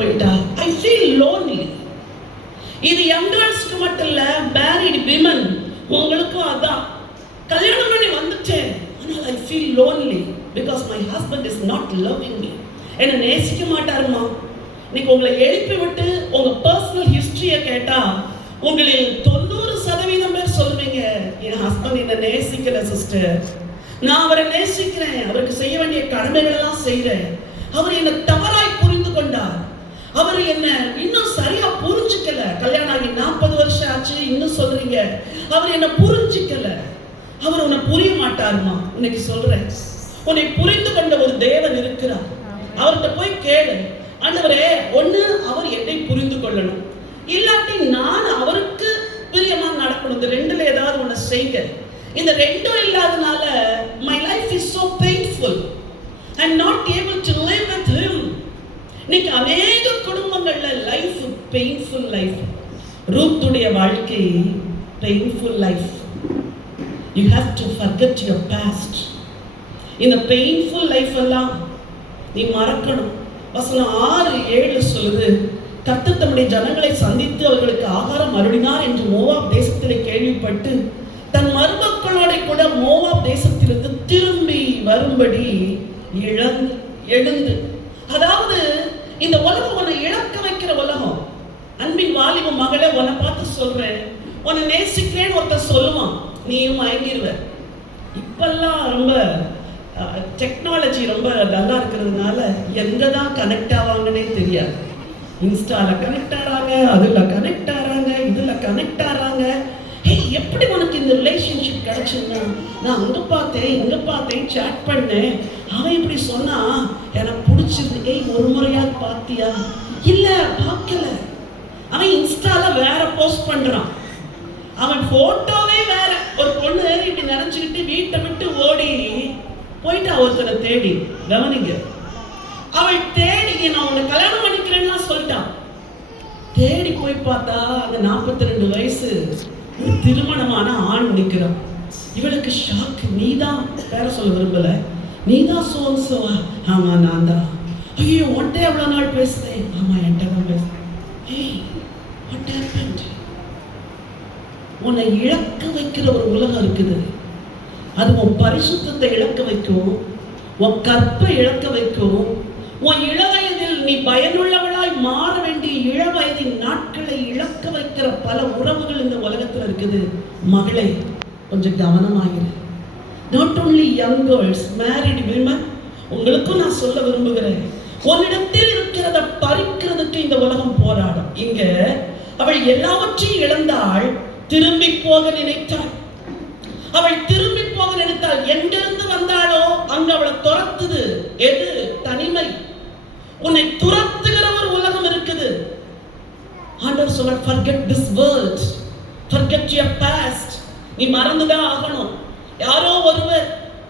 போயிட்டா. I feel lonely. இது young கேர்ள்ஸ்க்கு மட்டும் இல்ல, மேரிட் விமன் உங்களுக்கும் அதான். கல்யாணம் பண்ணி வந்துட்டேன், ஆனால் I feel lonely because my husband is not loving me. என்னை நேசிக்க மாட்டாருமா. இன்னைக்கு உங்களை எழுப்பி விட்டு உங்க பர்சனல் ஹிஸ்டரியை கேட்டா உங்களில் 90% பேர் சொல்லுவீங்க, என் ஹஸ்பண்ட் என்ன நேசிக்கல சிஸ்டர், நான் அவரை நேசிக்கிறேன், அவருக்கு செய்ய வேண்டிய கடமைகள் எல்லாம் செய்யறேன், அவர் என்ன தவறாய் புரிந்து கொண்டார், அவர் என்ன இன்னும் சரியா புரிஞ்சுக்கல, கல்யாணம் ஆகி 40 வருஷம் ஆச்சு இன்னும் சொல்றீங்க அவர் என்ன புரிஞ்சுக்கல. அவர் உன்னை புரிய மாட்டாருமா. இன்னைக்கு சொல்றேன், உன்னை புரிந்து கொண்ட ஒரு தேவன் இருக்கிறார். அவர்கிட்ட போய் கேளு, ஆண்டவரே, ஒண்ணு அவர் என்னை புரிந்து கொள்ளணும், இல்லாட்டி நான் அவருக்கு பிரியமா நடக்கணும். இந்த ரெண்டுல ஏதாவது ஒண்ணு செய்யுங்க. இந்த ரெண்டும் இல்லாதனால my life is so painful. I'm not able to live with him. இன்னைக்கு அநேக குடும்பங்கள்ல லைஃப் பெயின்ஃபுல் லைஃப். ரூத்துடைய வாழ்க்கை painful life. You have to forget your past. இந்த பெயின்ஃபுல் லைஃப் எல்லாம் நீ மறக்கணும். வசனம் 6-7 சொல்லுது, கர்த்தர் தம்முடைய ஜனங்களை சந்தித்து அவர்களுக்கு ஆகாரம் அருளினார் என்று மோவாப் தேசத்திலே கேள்விப்பட்டு தன் மருமக்களோட கூட மோவாப் தேசத்திலிருந்து திரும்பி வரும்படி எழுந்து. அதாவது இந்த உலகம் உன்னை இழக்க வைக்கிற உலகம். அன்பின் வாலிப மகளே, உன்னை பார்த்து சொல்றேன், உன்னை நேசிக்கிறேன்னு ஒருத்தர் சொல்லுவான், நீயும் மயங்கிடுவ. இப்பெல்லாம் ரொம்ப டெக்னாலஜி ரொம்ப நல்லா இருக்கிறதுனால எங்க தான் கனெக்ட் ஆவாங்கன்னே தெரியாது. இன்ஸ்டால கனெக்ட் ஆறாங்க, அதுல கனெக்ட் ஆறாங்க, இதுல கனெக்ட் ஆறாங்க. எப்படி உனக்கு இந்த ரிலேஷன்ஷிப் கிடைச்சுன்னா, நான் அங்க பார்த்தேன் இங்க பார்த்தேன் சாட் பண்ணேன், அவன் இப்படி சொன்னா எனக்கு பிடிச்சிருக்கு. ஒரு முறையாவது பார்த்தியா? இல்ல பார்க்கல. அவன் இன்ஸ்டால வேற போஸ்ட் பண்றான், அவன் போட்டோவே வேற. ஒரு பொண்ணு இப்படி நினைச்சுக்கிட்டு வீட்டை விட்டு ஓடி போயிட்டா ஒருத்தரை தேடி. கவனிங்க, அவள் தேடி நான் உன்னை கல்யாணம் பண்ணிக்கிறேன்னா சொல்லிட்டான். தேடி போய் பார்த்தா அந்த 42 வயசு திருமணமான ஆண் நிற்கிறான். இவளுக்கு ஷாக். நீதான், பேர சொல்ல விரும்பல, நீதான் சோன்சோவா? ஆமா நான் தான். ஐயோ, ஒன்ட்டே எவ்வளவு நாள் பேசுறேன்? ஆமா என்கிட்ட தான் பேசுறேன். what happened? உன்னை இழக்க வைக்கிற ஒரு உலகம் இருக்குது. அது உன் பரிசுத்தத்தை இழக்க வைக்கும், உன் கற்பை இழக்க வைக்கும். உன் இளவயதில் நீ பயனுள்ளவளாய் மாற வேண்டிய இளவயதின் நாட்களை இழக்க வைக்கிற பல உறவுகள் இந்த உலகத்தில் இருக்குது. மகளே, கொஞ்சம் கவனமாகிரு. Not only young girls, married women, உங்களுக்கும் நான் சொல்ல விரும்புகிறேன், உன்னிடத்தில் இருக்கிறத பறிக்கிறதுக்கு இந்த உலகம் போராடும். இங்க அவள் எல்லாவற்றையும் இழந்தாள், திரும்பி போக நினைத்தாள். அவள் திரும்பி போக நினைத்தாள். எங்கிருந்து வந்தாளோ அங்க அவளை துரத்துது. எது? தனிமை. உன்னை துரத்துகிற ஒரு உலகம் இருக்குது. ஆண்டவர் சொல்றார், forget this world, forget your past. நீ மறந்துதான் ஆகணும். யாரோ ஒருவர்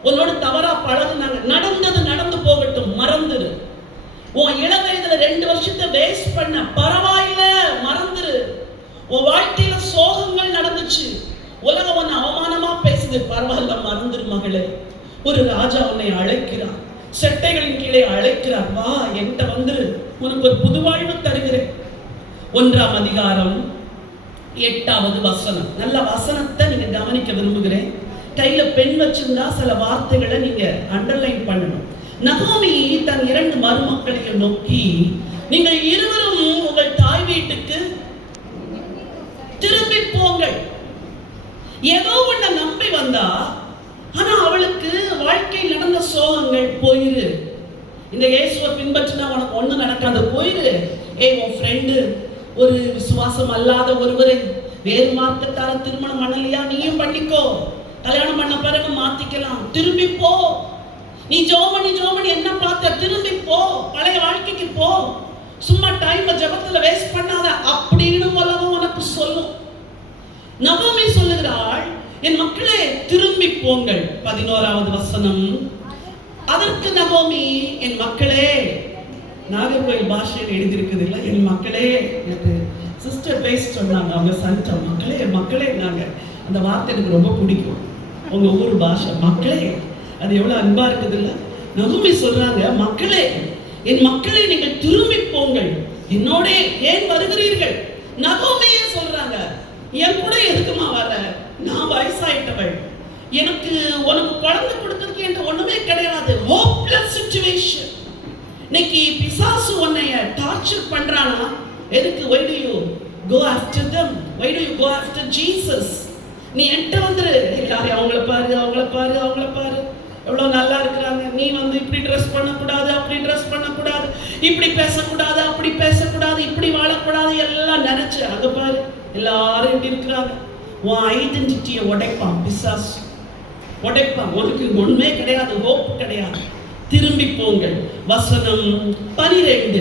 உன்னோட தவறா பழகுனாங்க, நடந்தது நடந்து போகட்டும், மறந்துரு. உன் இளவயதுல 2 வருஷத்தை வேஸ்ட் பண்ண, பரவாயில்ல, மறந்துரு. உன் வாழ்க்கையில சோகங்கள் நடந்துச்சு, உலகம் உன்னை அவமானமா பேசுது, பரவாயில்ல, மறந்துரு மகளே. ஒரு ராஜா உன்னை அழைக்கிறார், செட்டைகளின் கீழே அழைக்கிறார், வா என்கிட்ட வந்துரு, உனக்கு ஒரு புது வாழ்வு தருகிறேன். 1ஆம் அதிகாரம் 8வது வசனம். நல்ல வசனத்தை நீங்க கவனிக்க விரும்புகிறேன். கையில பெண் வச்சிருந்தா சில வார்த்தைகளை நீங்க அண்டர்லைன் பண்ணணும். நகோமி தன் 2 மருமக்களையும் நோக்கி, நீங்கள் இருவரும் உங்கள் தாய் வீட்டுக்கு திரும்பி போங்கள். ஏதோ ஒன்ன நம்பி வந்தா, ஆனா அவளுக்கு வாழ்க்கையில் நடந்த சோகங்கள். போயிரு, இந்த இயேசுவை பின்பற்றினா உனக்கு ஒண்ணு நடக்காது, போயிரு. உன் ஃப்ரெண்டு ஒரு விசுவாசம் அல்லாத ஒருவரை வேறு மார்க்கத்தார திருமணம் பண்ணலையா, நீயும் பண்ணிக்கோ, கல்யாணம் பண்ண பிறகு மாத்திக்கலாம், திரும்பி போ. நீ ஜோமணி என்ன பார்த்த, திரும்பி போ, பழைய வாழ்க்கைக்கு போ, சும்மா டைம் ஜபத்துல வேஸ்ட் பண்ணாத அப்படின்னு உலகம் உனக்கு சொல்லும். நகோமி சொல்லுகிறாள், என் மக்களே திரும்பி போங்கள். 11வது வசனம். அதற்கு நகோமி, என் மக்களே, நாகர்கோயில் பாஷையில் எழுதியிருக்குது இல்லை, என் மக்களே. எனக்கு சிஸ்டர் பேச சொன்னாங்க, அவங்க சன்டம், மக்களே மக்களே. நாங்கள் அந்த வார்த்தை எனக்கு ரொம்ப பிடிக்கும், உங்க ஊர் பாஷை மக்களே, அது எவ்வளவு அன்பா இருக்குது இல்ல. நகோமி சொல்றாங்க, மக்களே, என் மக்களே, நீங்கள் திரும்பி போங்கள், என்னோட ஏன் வருகிறீர்கள்? நகோமியே சொல்றாங்க, என் கூட எதுக்குமா வர? நான் வயசாயிட்டவள், எனக்கு உனக்கு குழந்தை கொடுக்கறதுக்கு என்கிட்ட ஒண்ணுமே கிடையாது. Hopeless situation. இன்னைக்கு பிசாசு உன்னைய டார்ச்சர் பண்றானா? எதுக்கு? why do you go after them? why do you go after Jesus? நீ என்கிட்ட வந்துரு. யாரை? அவங்கள பாரு, அவங்கள பாரு, அவங்கள பாரு, எவ்வளவு நல்லா இருக்கிறாங்க. நீ வந்து இப்படி ட்ரெஸ் பண்ணக்கூடாது, அப்படி ட்ரெஸ் பண்ணக்கூடாது, இப்படி பேசக்கூடாது, அப்படி பேசக்கூடாது, இப்படி வாழக்கூடாது எல்லாம் நினைச்சு அங்க பாரு எல்லாரும் இப்படி இருக்கிறாங்க. உன் ஐடென்டிட்டியை உடைப்பான் பிசாசு, உடைப்பான். உனக்கு ஒண்ணுமே கிடையாது, ஹோப் கிடையாது. திரும்பி போங்கள். வசனம் 12.